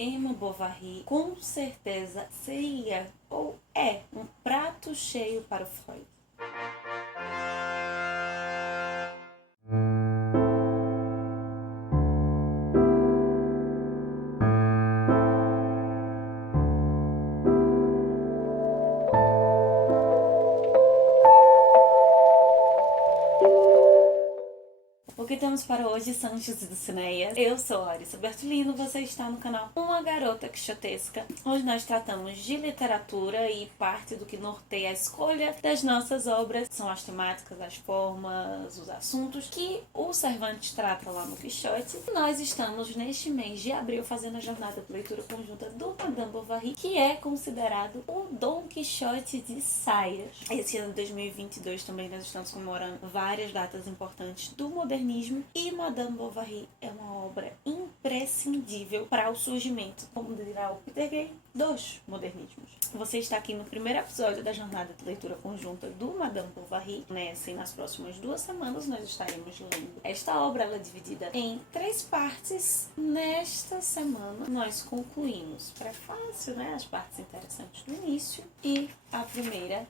Emma Bovary com certeza seria ou é um prato cheio para o Freud. O que temos para hoje, Sanches e Dulcineias? Eu sou Larissa Bertolino, você está no canal Uma Garota Quixotesca, onde nós tratamos de literatura e parte do que norteia a escolha das nossas obras são as temáticas, as formas, os assuntos que o Cervantes trata lá no Quixote. Nós estamos neste mês de abril fazendo a jornada de leitura conjunta do Madame Bovary, que é considerado o Dom Quixote de saias. Esse ano de 2022 também nós estamos comemorando várias datas importantes do modernismo e Madame Bovary é uma obra imprescindível para o surgimento, como dirá o Peter Gay, dos modernismos. Você está aqui no primeiro episódio da jornada de leitura conjunta do Madame Bovary. Nessa e nas próximas 2 semanas nós estaremos lendo esta obra. Ela é dividida em 3 partes. Nesta semana nós concluímos prefácio, as partes interessantes do início e a primeira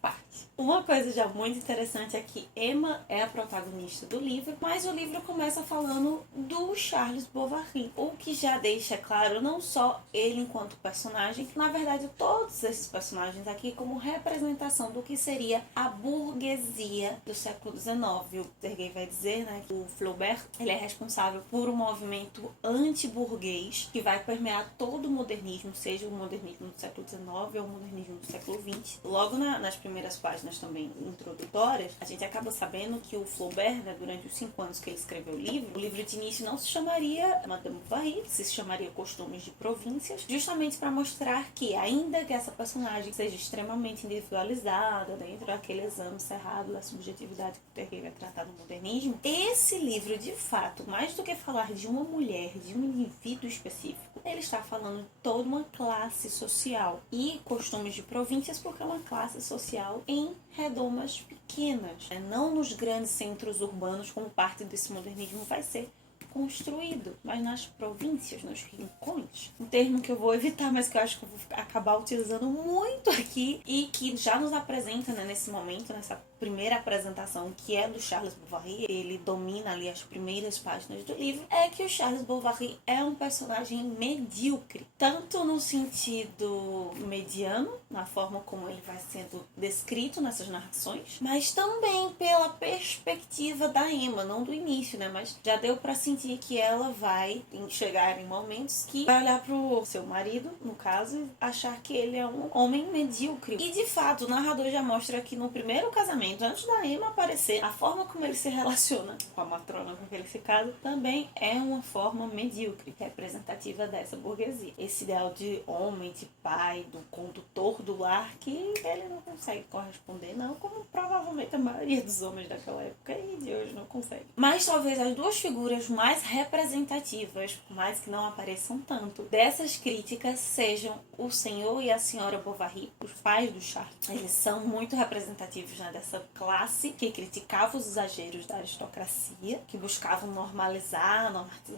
parte. Uma coisa já muito interessante é que Emma é a protagonista do livro, mas o livro começa falando do Charles Bovary, o que já deixa claro não só ele enquanto personagem, que na verdade todos esses personagens aqui como representação do que seria a burguesia do século XIX. O Sergei vai dizer, que o Flaubert ele é responsável por um movimento anti-burguês que vai permear todo o modernismo, seja o modernismo do século XIX ou o modernismo do século XX. Logo nas primeiras páginas também introdutórias, a gente acaba sabendo que o Flaubert, durante os 5 anos que ele escreveu o livro de início não se chamaria Madame Bovary, se chamaria Costumes de Províncias, justamente para mostrar que, ainda que essa personagem seja extremamente individualizada dentro daquele exame cerrado da subjetividade que o Terguei vai tratar no modernismo, esse livro, de fato, mais do que falar de uma mulher, de um indivíduo específico, ele está falando de toda uma classe social e costumes de províncias, porque é uma classe social em redomas pequenas, não nos grandes centros urbanos como parte desse modernismo vai ser construído, mas nas províncias, nos rincões. Um termo que eu vou evitar, mas que eu acho que eu vou acabar utilizando muito aqui e que já nos apresenta, nesse momento, nessa primeira apresentação, que é do Charles Bovary, ele domina ali as primeiras páginas do livro, é que o Charles Bovary é um personagem medíocre, tanto no sentido mediano, na forma como ele vai sendo descrito nessas narrações, mas também pela perspectiva da Emma, não do início, mas já deu pra sentir que ela vai chegar em momentos que vai olhar pro seu marido, no caso, e achar que ele é um homem medíocre. E de fato, o narrador já mostra que no primeiro casamento, antes da Emma aparecer, a forma como ele se relaciona com a matrona com que ele se casa também é uma forma medíocre, representativa dessa burguesia. Esse ideal de homem, de pai, do condutor do lar, que ele não consegue corresponder, não, como provavelmente a maioria dos homens daquela época e de hoje não consegue. Mas talvez as 2 figuras mais representativas, por mais que não apareçam tanto, dessas críticas sejam o senhor e a senhora Bovary, os pais do Charles. Eles são muito representativos, dessa classe que criticava os exageros da aristocracia, que buscavam normatizar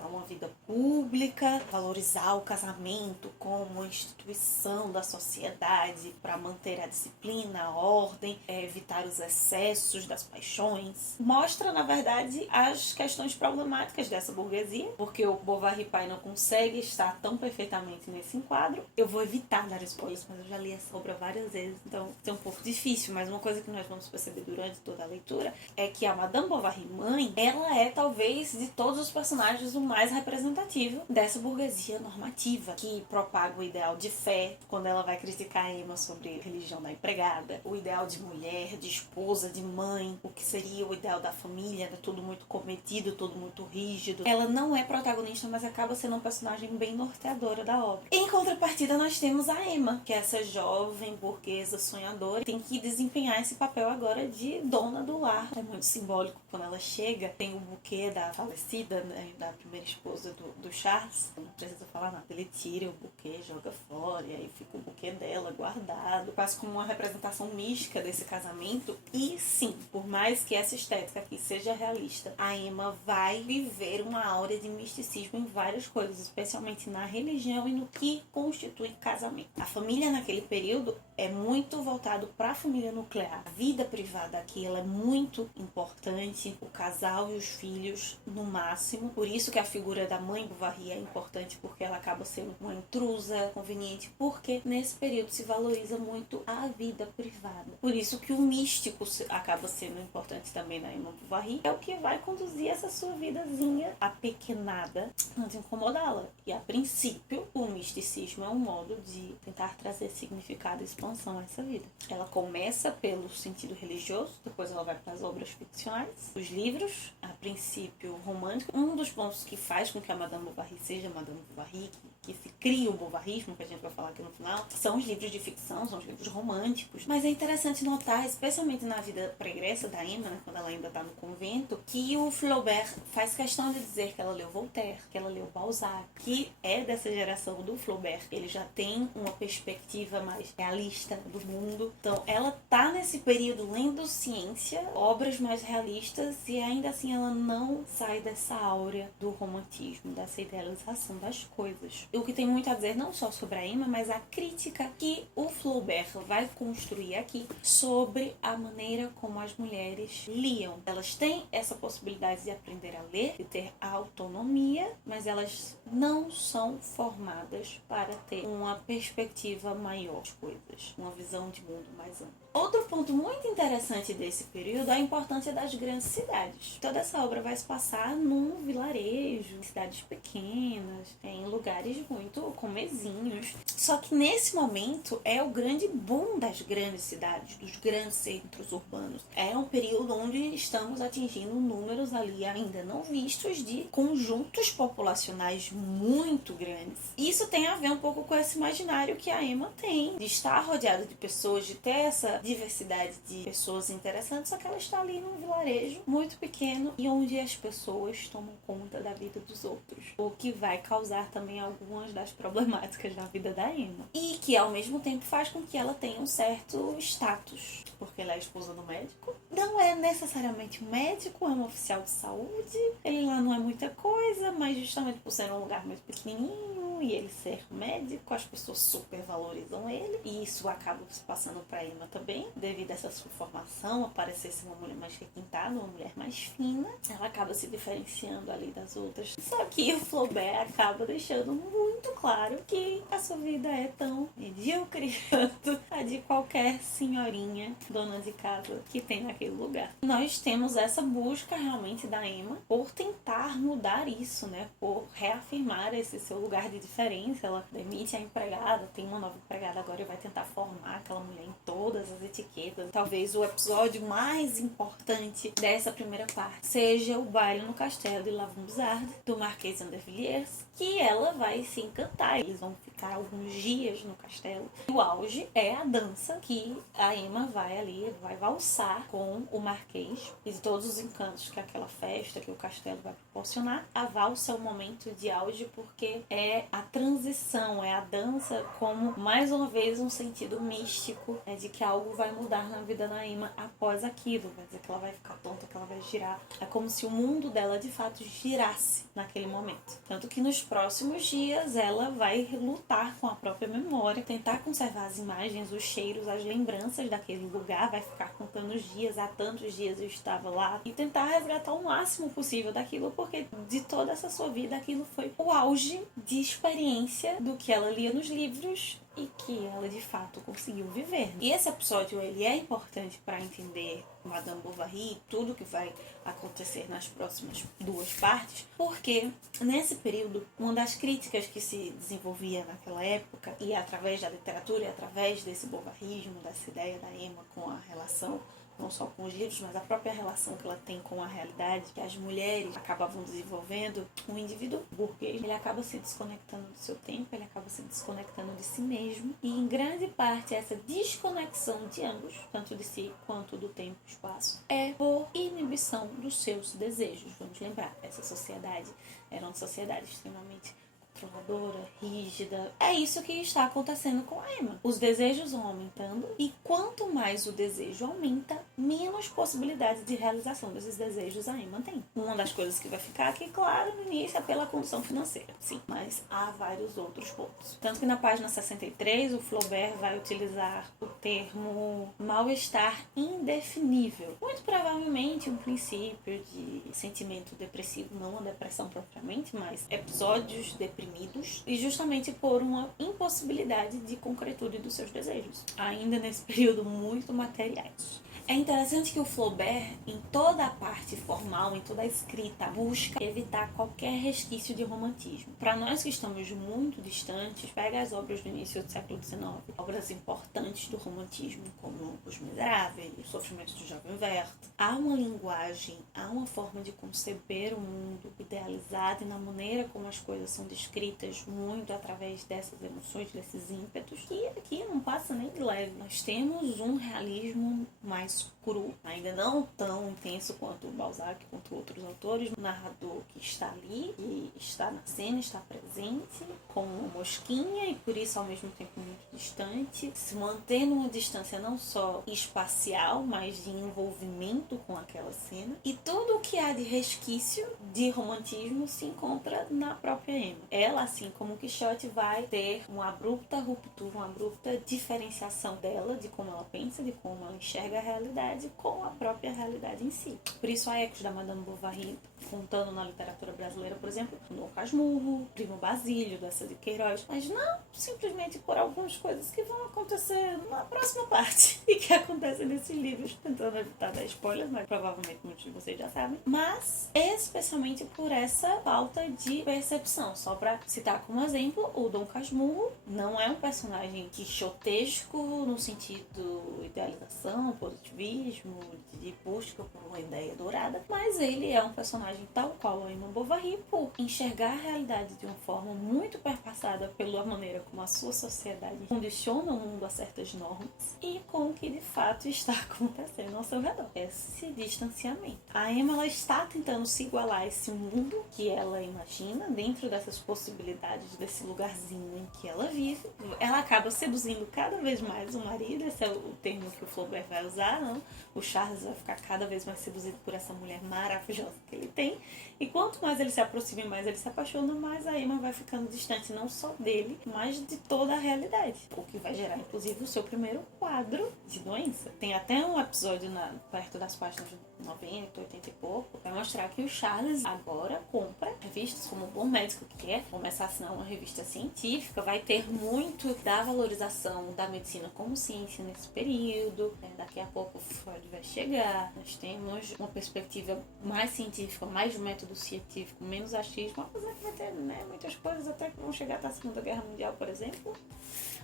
uma vida pública, valorizar o casamento como instituição da sociedade para manter a disciplina, a ordem, evitar os excessos das paixões. Mostra, na verdade, as questões problemáticas dessa burguesia, porque o Bovary pai não consegue estar tão perfeitamente nesse enquadro. Eu vou evitar dar spoilers, mas eu já li essa obra várias vezes, então é um pouco difícil, mas uma coisa que nós vamos perceber durante toda a leitura é que a Madame Bovary mãe, ela é talvez de todos os personagens o mais representativo dessa burguesia normativa, que propaga o ideal de fé, quando ela vai criticar a Emma sobre a religião da empregada, o ideal de mulher, de esposa, de mãe, o que seria o ideal da família, tudo muito cometido, tudo muito rígido. Ela não é protagonista, mas acaba sendo uma personagem bem norteadora da obra. Em contrapartida, nós temos a Emma, que é essa jovem burguesa sonhadora, tem que desempenhar esse papel agora de dona do lar. É muito simbólico quando ela chega, tem o buquê da falecida, da primeira esposa do Charles, não precisa falar nada, ele tira o buquê, joga fora, e aí fica o buquê dela guardado, quase como uma representação mística desse casamento. E sim, por mais que essa estética aqui seja realista, a Emma vai viver ter uma aura de misticismo em várias coisas, especialmente na religião e no que constitui casamento. A família naquele período é muito voltado para a família nuclear. A vida privada aqui ela é muito importante, o casal e os filhos no máximo. Por isso que a figura da mãe Bovary é importante, porque ela acaba sendo uma intrusa conveniente, porque nesse período se valoriza muito a vida privada. Por isso que o místico acaba sendo importante também na Emma Bovary, é o que vai conduzir essa sua vidazinha apequenada, não de incomodá-la. E a princípio, o misticismo é um modo de tentar trazer significado e expansão a essa vida. Ela começa pelo sentido religioso, depois ela vai para as obras ficcionais, os livros, a princípio romântico. Um dos pontos que faz com que a Madame Bovary seja Madame Bovary, que se cria o bovarismo, que a gente vai falar aqui no final, são os livros de ficção, são os livros românticos. Mas é interessante notar, especialmente na vida pregressa da Emma, né, quando ela ainda está no convento, que o Flaubert faz questão de dizer que ela leu Voltaire, que ela leu Balzac, que é dessa geração do Flaubert. Ele já tem uma perspectiva mais realista do mundo. Então, ela tá nesse período lendo ciência, obras mais realistas, e ainda assim ela não sai dessa áurea do romantismo, dessa idealização das coisas. O que tem muito a dizer não só sobre a Emma, mas a crítica que o Flaubert vai construir aqui sobre a maneira como as mulheres liam. Elas têm essa possibilidade de aprender a ler, de ter autonomia, mas elas não são formadas para ter uma perspectiva maior das coisas, uma visão de mundo mais ampla. Outro ponto muito interessante desse período é a importância das grandes cidades. Toda essa obra vai se passar num vilarejo, em cidades pequenas, em lugares muito comezinhos. Só que nesse momento é o grande boom das grandes cidades, dos grandes centros urbanos. É um período onde estamos atingindo números ali ainda não vistos de conjuntos populacionais muito grandes. Isso tem a ver um pouco com esse imaginário que a Emma tem, de estar rodeada de pessoas, de ter essa diversidade de pessoas interessantes, só que ela está ali num vilarejo muito pequeno e onde as pessoas tomam conta da vida dos outros, o que vai causar também algumas das problemáticas da vida da Emma, e que ao mesmo tempo faz com que ela tenha um certo status, porque ela é esposa do médico, não é necessariamente um médico, é um oficial de saúde, ele lá não é muita coisa, mas justamente por ser um lugar muito pequenininho e ele ser médico, as pessoas super valorizam ele, e isso acaba se passando para Emma também, devido a essa sua formação, aparecer ser uma mulher mais requintada, uma mulher mais fina, ela acaba se diferenciando ali das outras. Só que o Flaubert acaba deixando muito claro que a sua vida é tão medíocre quanto a de qualquer senhorinha dona de casa que tem naquele lugar. Nós temos essa busca realmente da Emma por tentar mudar isso, né? Por reafirmar esse seu lugar de diferença. Ela demite a empregada, tem uma nova empregada agora e vai tentar formar aquela mulher em todas as etiquetas. Talvez o episódio mais importante dessa primeira parte seja o baile no castelo de La Vaubyessard, do Marquês de Villiers, que ela vai se encantar. Eles vão ficar alguns dias no castelo. E o auge é a dança que a Emma vai valsar com o Marquês e de todos os encantos que aquela festa, que o castelo vai proporcionar. A valsa é um momento de auge porque é a transição, é a dança como, mais uma vez, um sentido místico, de que algo vai mudar na vida da Emma após aquilo. Vai dizer que ela vai ficar tonta, que ela vai girar. É como se o mundo dela, de fato, girasse naquele momento. Tanto que nos próximos dias ela vai lutar com a própria memória, tentar conservar as imagens, os cheiros, as lembranças daquele lugar, vai ficar contando os dias, há tantos dias eu estava lá, e tentar resgatar o máximo possível daquilo, porque de toda essa sua vida aquilo foi o auge de experiência do que ela lia nos livros e que ela de fato conseguiu viver. E esse episódio ele é importante para entender Madame Bovary e tudo que vai acontecer nas próximas duas partes, porque nesse período uma das críticas que se desenvolvia naquela época, e através da literatura e através desse bovarismo, dessa ideia da Emma com a relação não só com os livros, mas a própria relação que ela tem com a realidade, que as mulheres acabavam desenvolvendo, o indivíduo burguês, ele acaba se desconectando do seu tempo, ele acaba se desconectando de si mesmo, e em grande parte essa desconexão de ambos, tanto de si quanto do tempo e espaço, é por inibição dos seus desejos. Vamos lembrar, essa sociedade era uma sociedade extremamente controladora, rígida. É isso que está acontecendo com a Emma. Os desejos vão aumentando e quanto mais o desejo aumenta, menos possibilidade de realização desses desejos a Emma tem. Uma das coisas que vai ficar aqui, claro, no início é pela condição financeira, sim, mas há vários outros pontos. Tanto que na página 63, o Flaubert vai utilizar o termo mal-estar indefinível. Muito provavelmente um princípio de sentimento depressivo, não a depressão propriamente, mas episódios deprimidos, e justamente por uma impossibilidade de concretude dos seus desejos, ainda nesse período muito materiais. É interessante que o Flaubert, em toda a parte formal, em toda a escrita, busca evitar qualquer resquício de romantismo. Para nós que estamos muito distantes, pega as obras do início do século XIX, obras importantes do romantismo, como Os Miseráveis, Os Sofrimentos do Jovem Werther. Há uma linguagem, há uma forma de conceber o mundo idealizado e na maneira como as coisas são descritas muito através dessas emoções, desses ímpetos, que aqui não passa nem de leve. Nós temos um realismo mais cru, ainda não tão intenso quanto o Balzac, quanto outros autores. O narrador que está ali, que está na cena, está presente, com uma mosquinha e por isso ao mesmo tempo muito distante, se mantendo uma distância não só espacial, mas de envolvimento com aquela cena. E tudo o que há de resquício de romantismo se encontra na própria Emma. Ela, assim como o Quixote, vai ter uma abrupta ruptura, uma abrupta diferenciação dela, de como ela pensa, de como ela enxerga a realidade, com a própria realidade em si. Por isso há ecos da Madame Bovary contando na literatura brasileira, por exemplo, Dom Casmurro, Primo Basílio, dessa de Queiroz, mas não simplesmente por algumas coisas que vão acontecer na próxima parte e que acontecem nesses livros, tentando evitar dar spoilers, mas provavelmente muitos de vocês já sabem, mas especialmente por essa falta de percepção. Só para citar como exemplo, o Dom Casmurro não é um personagem quixotesco no sentido idealização, positivismo, de busca por uma ideia dourada, mas ele é um personagem tal qual a Emma Bovary, por enxergar a realidade de uma forma muito perpassada pela maneira como a sua sociedade condiciona o mundo a certas normas e com o que de fato está acontecendo ao seu redor. Esse distanciamento. A Emma, ela está tentando se igualar a esse mundo que ela imagina, dentro dessas possibilidades, desse lugarzinho em que ela vive. Ela acaba seduzindo cada vez mais o marido, esse é o termo que o Flaubert vai usar, não? O Charles vai ficar cada vez mais seduzido por essa mulher maravilhosa que ele tem, e quanto mais ele se aproxima e mais ele se apaixona, mais a Emma vai ficando distante não só dele, mas de toda a realidade, o que vai gerar inclusive o seu primeiro quadro de doença. Tem até um episódio perto das páginas 90, 80 e pouco, vai mostrar que o Charles agora compra revistas, como um bom médico que é, começar a assinar uma revista científica, vai ter muito da valorização da medicina como ciência nesse período. Daqui a pouco o Freud vai chegar, nós temos uma perspectiva mais científica, mais de método científico, menos achismo, apesar que vai ter muitas coisas até que vão chegar até a Segunda Guerra Mundial, por exemplo.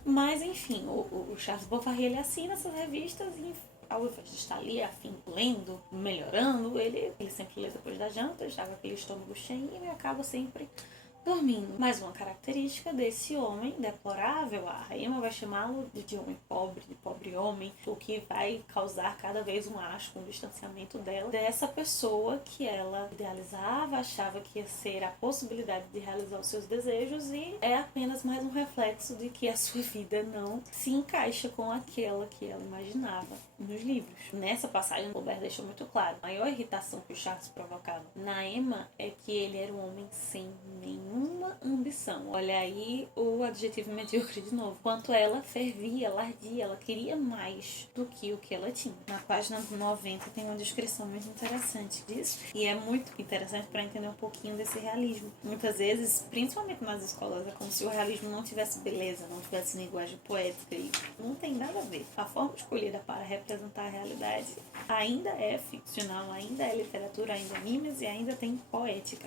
Mas enfim, o Charles Bovary, ele assina essas revistas e ao invés de estar ali, afim, lendo, melhorando, ele sempre lê depois da janta, estava aquele estômago cheio e acaba sempre dormindo. Mais uma característica desse homem deplorável, a Emma vai chamá-lo de homem pobre, de pobre homem, o que vai causar cada vez um asco, um distanciamento dela, dessa pessoa que ela idealizava, achava que ia ser a possibilidade de realizar os seus desejos, e é apenas mais um reflexo de que a sua vida não se encaixa com aquela que ela imaginava nos livros. Nessa passagem, o Flaubert deixou muito claro, a maior irritação que o Charles provocava na Emma é que ele era um homem sem nenhuma ambição. Olha aí o adjetivo medíocre de novo. Quanto ela fervia, lardia, ela queria mais do que o que ela tinha. Na página 90 tem uma descrição muito interessante disso, e é muito interessante para entender um pouquinho desse realismo. Muitas vezes, principalmente nas escolas, é como se o realismo não tivesse beleza, não tivesse linguagem poética, e não tem nada a ver. A forma escolhida para representar a realidade ainda é ficcional, ainda é literatura, ainda é mimes e ainda tem poética.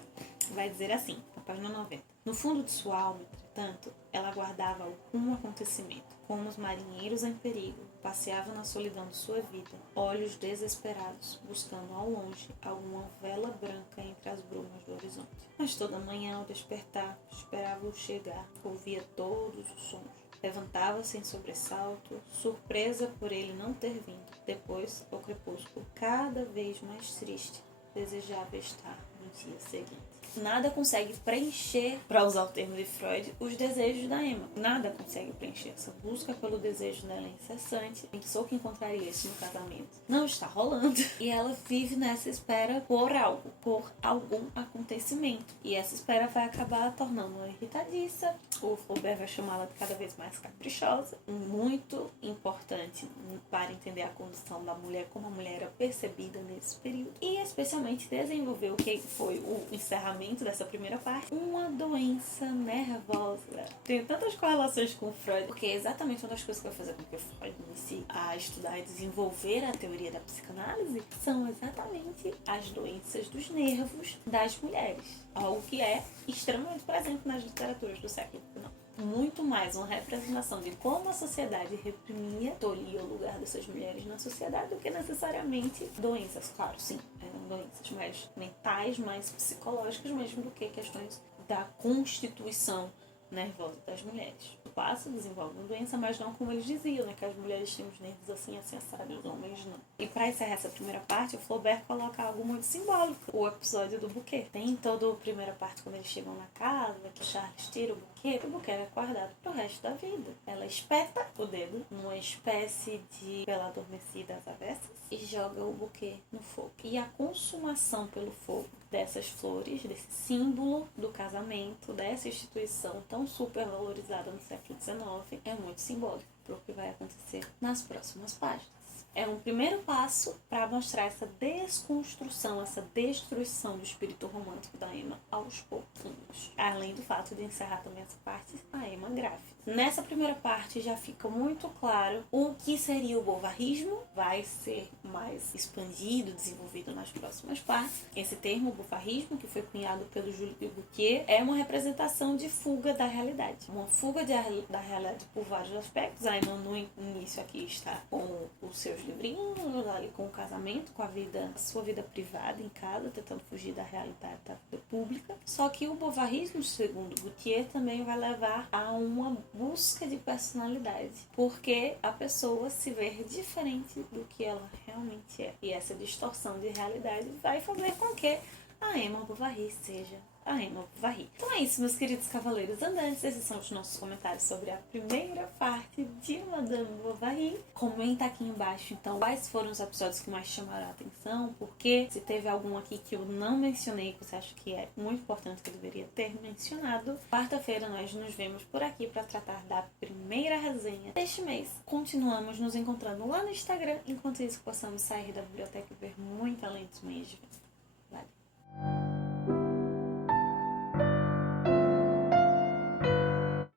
Vai dizer assim, na página 90. No fundo de sua alma, entretanto, ela guardava algum acontecimento. Como os marinheiros em perigo, passeavam na solidão de sua vida, olhos desesperados, buscando ao longe alguma vela branca entre as brumas do horizonte. Mas toda manhã, ao despertar, esperava-o chegar, ouvia todos os sons. Levantava-se em sobressalto, surpresa por ele não ter vindo. Depois, ao crepúsculo, cada vez mais triste, desejava estar no dia seguinte. nada consegue preencher, para usar o termo de Freud, os desejos da Emma. Nada consegue preencher. Essa busca pelo desejo dela é incessante. Pensou que encontraria isso no casamento. Não está rolando. E ela vive nessa espera por algo, por algum acontecimento. E essa espera vai acabar tornando-a irritadiça. O Flaubert vai chamá-la de cada vez mais caprichosa. Muito importante para entender a condição da mulher, como a mulher era percebida nesse período. E especialmente desenvolver o que foi o encerramento dessa primeira parte, uma doença nervosa. Tem tantas correlações com Freud, porque é exatamente uma das coisas que vai fazer com que Freud inicie a estudar e desenvolver a teoria da psicanálise são exatamente as doenças dos nervos das mulheres. Algo que é extremamente presente nas literaturas do século XIX. Muito mais uma representação de como a sociedade reprimia, tolhia o lugar dessas mulheres na sociedade do que necessariamente doenças. Claro, sim, eram doenças mais mentais, mais psicológicas mesmo do que questões da constituição nervosa das mulheres. O passo desenvolve uma doença, mas não como eles diziam, né? Que as mulheres têm os nervos assim assados, os homens não. E para encerrar essa primeira parte, o Flaubert coloca algo muito simbólico. O episódio do buquê. Tem toda a primeira parte quando eles chegam na casa, que Charles tira o buquê é guardado pro resto da vida. Ela espeta o dedo numa espécie de vela adormecida às avessas e joga o buquê no fogo. E a consumação pelo fogo dessas flores, desse símbolo do casamento, dessa instituição tão super valorizada no século XIX, é muito simbólico para o que vai acontecer nas próximas páginas. É um primeiro passo para mostrar essa desconstrução, essa destruição do espírito romântico da Emma aos pouquinhos. Além do fato de encerrar também essa parte, a Emma grávida. Nessa primeira parte já fica muito claro o que seria o bovarismo, vai ser mais expandido, desenvolvido nas próximas partes. Esse termo, bovarismo, que foi cunhado pelo Júlio Gautier, é uma representação de fuga da realidade. Uma fuga da realidade por vários aspectos. A Emma no início aqui está com os seus livrinhos, ali com o casamento, com a sua vida privada em casa, tentando fugir da realidade da vida pública. Só que o bovarismo, segundo Gautier, também vai levar a uma busca de personalidade, porque a pessoa se vê diferente do que ela realmente é. E essa distorção de realidade vai fazer com que a Emma Bovary seja a Emma Bovary. Então é isso, meus queridos cavaleiros andantes. Esses são os nossos comentários sobre a primeira parte de Madame Bovary. Comenta aqui embaixo, então, quais foram os episódios que mais chamaram a atenção, porque se teve algum aqui que eu não mencionei, que você acha que é muito importante, que eu deveria ter mencionado. Quarta-feira nós nos vemos por aqui para tratar da primeira resenha deste mês. Continuamos nos encontrando lá no Instagram, enquanto isso possamos sair da biblioteca e ver muito além dos meios de ver.